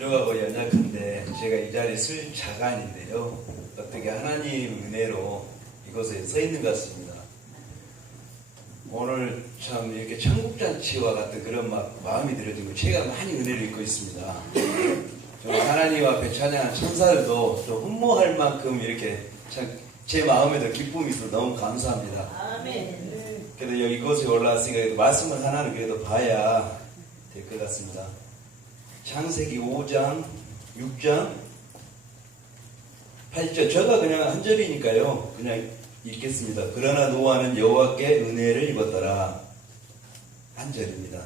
부족하고 연약한데 제가 이 자리에 설 자가 아닌데요. 어떻게 하나님 은혜로 이곳에 서 있는 것 같습니다. 오늘 참 이렇게 천국잔치와 같은 그런 마음이 들어지고 제가 많이 은혜를 입고 있습니다. 정말 하나님 앞에 찬양한 천사들도 좀 흠모할 만큼 이렇게 참 제 마음에도 기쁨이 있어서 너무 감사합니다. 아멘. 그래도 여기 이곳에 올라왔으니까 말씀을 하나는 그래도 봐야 될 것 같습니다. 창세기 5장, 6장, 8절. 제가 그냥 한 절이니까요. 그냥 읽겠습니다. 그러나 노아는 여호와께 은혜를 입었더라. 한 절입니다.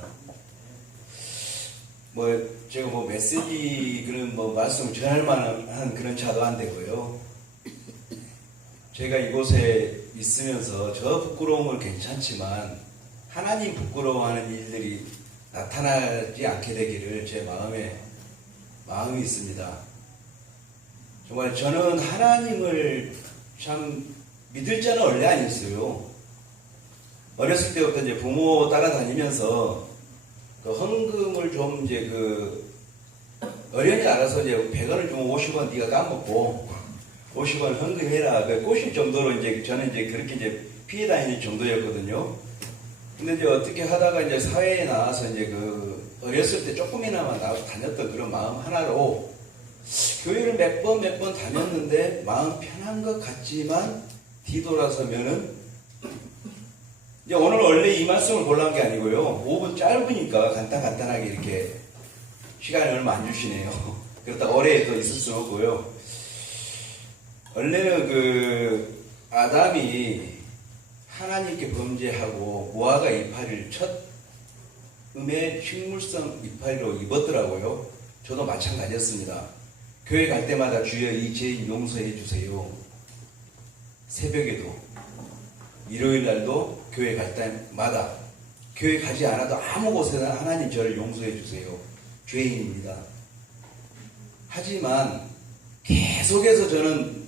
제가 메시지 그런 말씀을 전할 만한 그런 자도 안 되고요. 제가 이곳에 있으면서 저 부끄러움은 괜찮지만 하나님 부끄러워하는 일들이 나타나지 않게 되기를 제 마음이 있습니다. 정말 저는 하나님을 참 믿을 자는 원래 아니었어요. 어렸을 때부터 이제 부모 따라다니면서 그 헌금을 좀 어련히 알아서 이제 100원을 주면 50원 네가 까먹고 50원 헌금해라. 꼬실 정도로 저는 그렇게 피해 다니는 정도였거든요. 근데 어떻게 하다가 사회에 나와서 어렸을 때 조금이나마 나와서 다녔던 그런 마음 하나로 교회를 몇 번 다녔는데 마음 편한 것 같지만 뒤돌아서면은 오늘 원래 이 말씀을 보려는 게 아니고요. 5분 짧으니까 간단하게 이렇게 시간이 얼마 안 주시네요. 그렇다 오래 더 있을 수 없고요. 원래는 아담이 하나님께 범죄하고 무화과 이파리를 첫 음의 식물성 이파리로 입었더라고요. 저도 마찬가지였습니다. 교회 갈 때마다 주여 이 죄인 용서해 주세요. 새벽에도 일요일 날도 교회 갈 때마다 교회 가지 않아도 아무 곳에나 하나님 저를 용서해 주세요. 죄인입니다. 하지만 계속해서 저는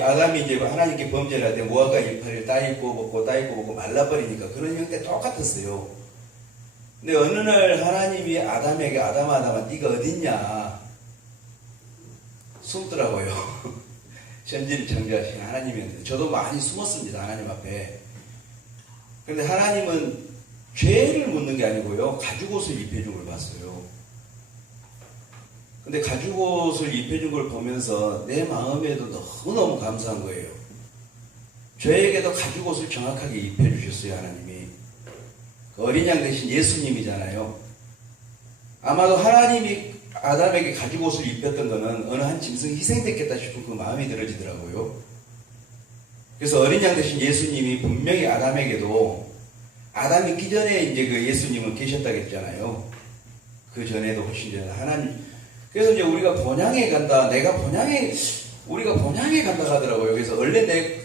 아담이 하나님께 범죄를 할 때 무화과 이파리를 따입고 먹고 말라버리니까 그런 형태 똑같았어요. 근데 어느 날 하나님이 아담에게 아담아 네가 어딨냐 숨더라고요. 천지를 창조하신 하나님이었는데 저도 많이 숨었습니다. 하나님 앞에. 그런데 하나님은 죄를 묻는 게 아니고요. 가죽옷을 입혀준 걸 봤어요. 근데 가죽옷을 입혀준 걸 보면서 내 마음에도 너무너무 감사한 거예요. 저에게도 가죽옷을 정확하게 입혀주셨어요. 하나님이. 어린 양 대신 예수님이잖아요. 아마도 하나님이 아담에게 가죽옷을 입혔던 거는 어느 한 짐승이 희생됐겠다 싶은 그 마음이 들어지더라고요. 그래서 어린 양 대신 예수님이 분명히 아담에게도 아담이 있기 전에 예수님은 계셨다고 했잖아요. 그 전에도 훨씬 전에 하나님. 그래서 우리가 본향에 간다. 우리가 본향에 간다 하더라고요. 그래서 원래 내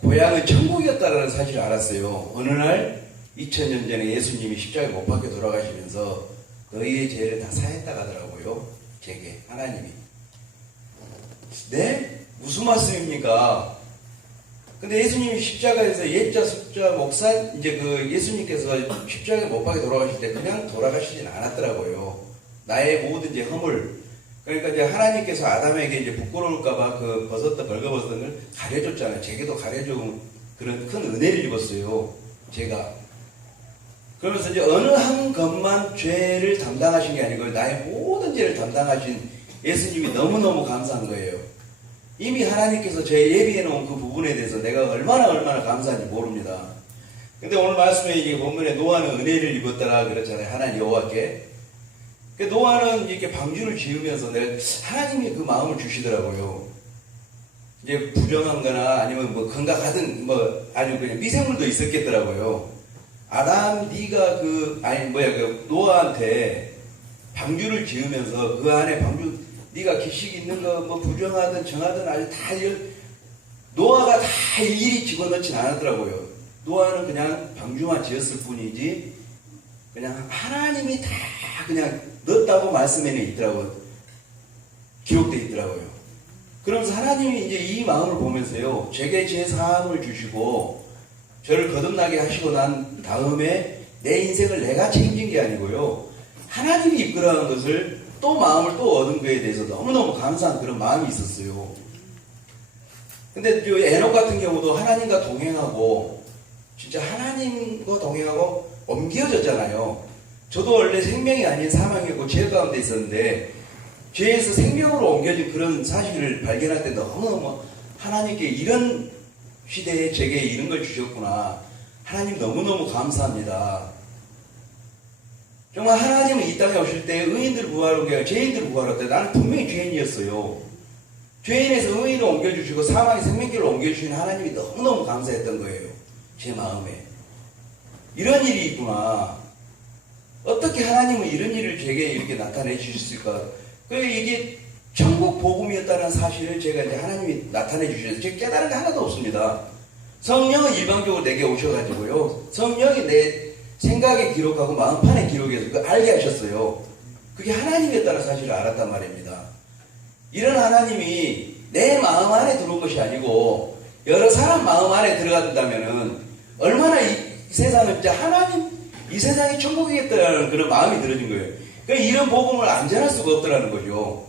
고향은 천국이었다라는 사실을 알았어요. 어느 날 2000년 전에 예수님이 십자가에 못 박혀 돌아가시면서 너희의 죄를 다 사했다 하더라고요. 제게 하나님이. 네? 무슨 말씀입니까? 근데 예수님이 십자가에서 예자 숫자 목사 예수님께서 십자가에 못 박혀 돌아가실 때 그냥 돌아가시진 않았더라고요. 나의 모든 허물. 그러니까 하나님께서 아담에게 부끄러울까봐 벌거벗은 걸 가려줬잖아요. 제게도 가려준 그런 큰 은혜를 입었어요. 제가. 그러면서 어느 한 것만 죄를 담당하신 게 아니고 나의 모든 죄를 담당하신 예수님이 너무너무 감사한 거예요. 이미 하나님께서 제 예비해 놓은 그 부분에 대해서 내가 얼마나 감사한지 모릅니다. 근데 오늘 말씀에 본문에 노아는 은혜를 입었더라 그랬잖아요. 하나님 여호와께. 노아는 이렇게 방주를 지으면서 하나님이 그 마음을 주시더라고요. 부정한 거나 아니면 건강하든 아주 그냥 미생물도 있었겠더라고요. 아담 네가 노아한테 방주를 지으면서 그 안에 네가 기식 있는 거 부정하든 정하든 아주 다 노아가 다 일일이 집어넣진 않았더라고요. 노아는 그냥 방주만 지었을 뿐이지 그냥 하나님이 다 그냥 넣었다고 말씀에는 있더라고요. 기록되어 있더라고요. 그러면서 하나님이 이 마음을 보면서요. 제게 제 사함을 주시고 저를 거듭나게 하시고 난 다음에 내 인생을 내가 책임진 게 아니고요. 하나님이 이끌어가는 것을 또 마음을 또 얻은 거에 대해서 너무너무 감사한 그런 마음이 있었어요. 근데 에녹 같은 경우도 하나님과 동행하고 진짜 하나님과 동행하고 옮겨졌잖아요. 저도 원래 생명이 아닌 사망이었고 죄 가운데 있었는데 죄에서 생명으로 옮겨진 그런 사실을 발견할 때 너무너무 하나님께 이런 시대에 제게 이런 걸 주셨구나. 하나님 너무너무 감사합니다. 정말 하나님은 이 땅에 오실 때 의인들 구하러 온 게 아니라 죄인들 구하러 왔다. 나는 분명히 죄인이었어요. 죄인에서 의인을 옮겨주시고 사망의 생명길로 옮겨주신 하나님이 너무너무 감사했던 거예요. 제 마음에. 이런 일이 있구나. 어떻게 하나님은 이런 일을 제게 이렇게 나타내 주셨을까? 이게 천국 복음이었다는 사실을 제가 이제 하나님이 나타내 주셔서 제가 깨달은 게 하나도 없습니다. 성령은 일방적으로 내게 오셔가지고요. 성령이 내 생각에 기록하고 마음판에 기록해서 그걸 알게 하셨어요. 그게 하나님이었다는 사실을 알았단 말입니다. 이런 하나님이 내 마음 안에 들어온 것이 아니고 여러 사람 마음 안에 들어간다면은 얼마나 이 세상은 진짜 하나님, 이 세상이 천국이겠다라는 그런 마음이 들어진 거예요. 그러니까 이런 복음을 안 전할 수가 없더라는 거죠.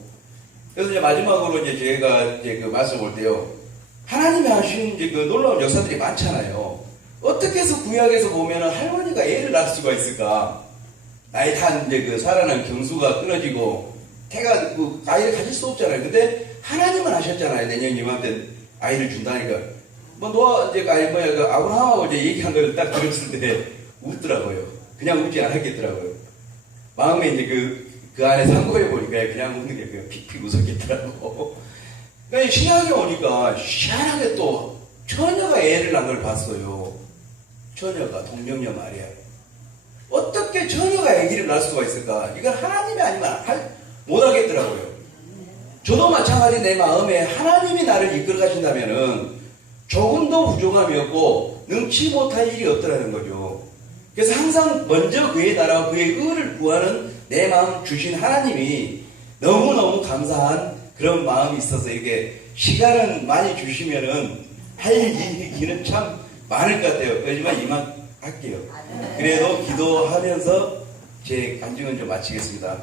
그래서 이제 마지막으로 이제 제가 이제 그 말씀 볼 때요. 하나님이 하신 이제 그 놀라운 역사들이 많잖아요. 어떻게 해서 구약에서 보면은 할머니가 애를 낳을 수가 있을까? 나이 단 이제 그 살아난 경수가 끊어지고 태가 그 아이를 가질 수 없잖아요. 근데 하나님은 하셨잖아요. 내년 이맘때 아이를 준다니까. 뭐 노아 이제 그 아브라함하고 이제 얘기한 걸 딱 들었을 때 웃더라고요. 그냥 웃지 않았겠더라고요. 마음에 이제 그 안에 상고해 보니까 그냥 웃는 게 그냥 픽픽 웃었겠더라고. 그러니까 신학에 오니까 희한하게 또 처녀가 애를 낳은 걸 봤어요. 처녀가 동명녀 마리아. 어떻게 처녀가 아기를 낳을 수가 있을까? 이건 하나님이 아니면 못하겠더라고요. 저도 마찬가지 내 마음에 하나님이 나를 이끌어 가신다면은 조금도 부족함이 없고 능치 못할 일이 없더라는 거죠. 그래서 항상 먼저 그의 나라와 그의 의를 구하는 내 마음 주신 하나님이 너무너무 감사한 그런 마음이 있어서 이렇게 시간은 많이 주시면은 할 얘기는 참 많을 것 같아요. 하지만 이만 할게요. 그래도 기도하면서 제 간증은 좀 마치겠습니다.